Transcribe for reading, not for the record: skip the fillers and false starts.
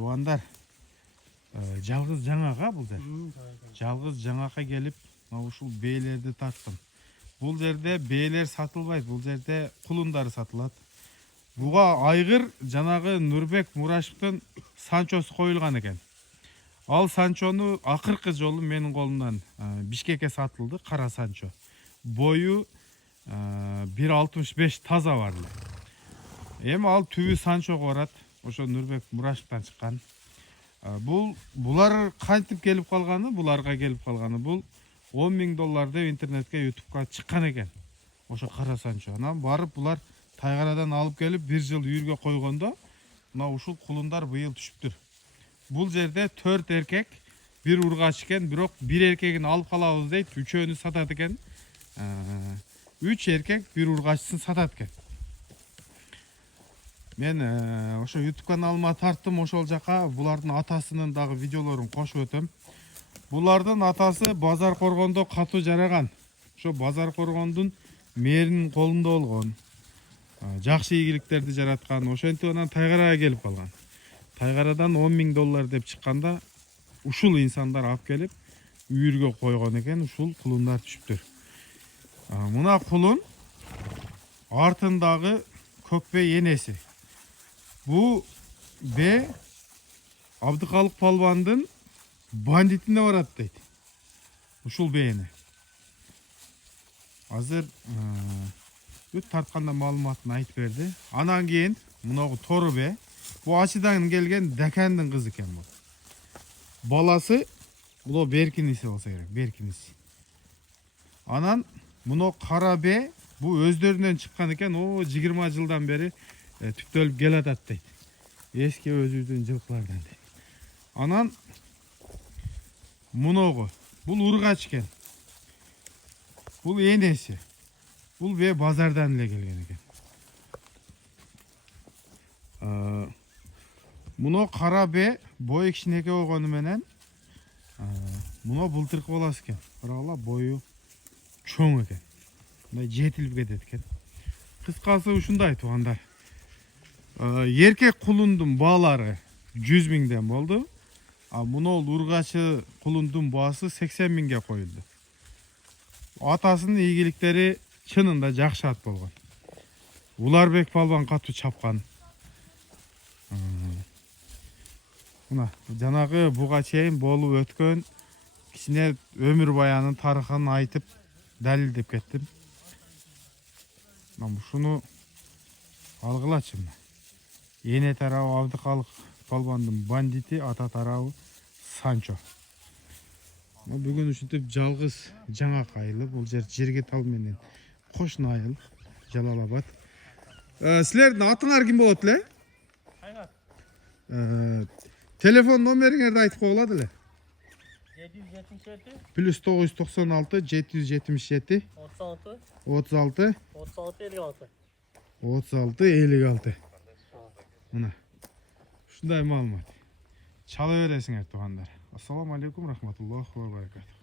Туғандар, жалғыз жаңаға бұлдар. Жалғыз жаңаға келіп, ушул бейлерді тарттым. Бұл жерде бейлер сатылбайды, бұл жерде құлындары сатылады. Буга айгыр жанагы Нурбек Мурашевтың санчосы коюлган экен. Ал санчону акыркы жолу менин колумдан Бишкекке сатылды, кара санчо. Бою 1.65 таза бар эле. Эми ал түбү санчого барат. Ошо Нурбек Мурашевтан чыккан. Булар кантип келип калганы, буларга келип калганы бул $10.000 деп интернетке, ютубка чыккан экен. Ошо кара санчо. Анан барып булар Тайгарадан алып келип 1 жыл үйүргө койгондо, мына ушул кулундар быйыл түшүптүр. Бул жерде 4 эркек, 1 ургач экен, бирок 1 эркегин алып калабыз дейт, 3-өөнү сатат экен. 3 эркек, 1 ургачсын сатат экен. Мен ошо YouTube каналыма тарттым, ошол жака булардын атасынын дагы видеолорун кошуп өтөм. Булардын атасы Базар Коргондо катуу жараган. Ошо Базар Коргондун мэринин колунда болгон. Жакшы ийгиликтерди жараткан. Ошентип анан Тайгарага келип калган. Тайгарадан $10.000 деп чыкканда ушул инсандар алып келип үйүргө койгон экен, ушул кулундар түшүптүр. Мына кулун артындагы Көкбей энеси. Бу бе Абдыкалык палбандын бандитине барат дейт. Ушул бээни. Азыр бүт тартканда маалыматын айтып берди. Анан кийин мунагы тору бе, бу ачыдан келген Дакандын кызы экен бу. Баласы бул Беркиниси болсо керек, Беркиниси. Анан муну кара бе бу өздөрүнөн чыккан экен, 20 жылдан бери түптөлүп келатат дейт. Эски өзүбүздүн жылкылардан дейт. Анан муногу бул ургач экен. Бул энеси. Бул бе базардан эле келген экен. Муну кара бе бою кичинекей болгону менен муну былтыркы баласы экен. Карагыла, бою чоң экен. Мындай жетилип кетет экен. Кыскасы ушундай туугандар. Эркек кулундун баалары 100.000ден болду. Муну ургачы кулундун баасы 80.000ге коюлду. Атасынын ийгиликтери чынында жакшы ат болгон. Уларбек палбан катуу чапкан. Мына жанагы буга чейин болуп өткөн кичине өмүр баянын тарыхын айтып далилдеп кеттим. Мен ушуну алгылачы. Эне тарабы Абдыкалык палбандын бандити, ата тарабы Санчо. Бүгүн ушинтип жалгыз жаңа кайылы, бул жер Жергетал менен кошуна айыл, Жалал-Абад. Силердин атыңар ким болот эле? Телефон номериңерди айтып койгула деле. 777 +996 777 36 36 56. Мына ушундай маалымат. Чала бересиңер туугандар. Ассаламу алейкум, рахматуллахи ва баракатух.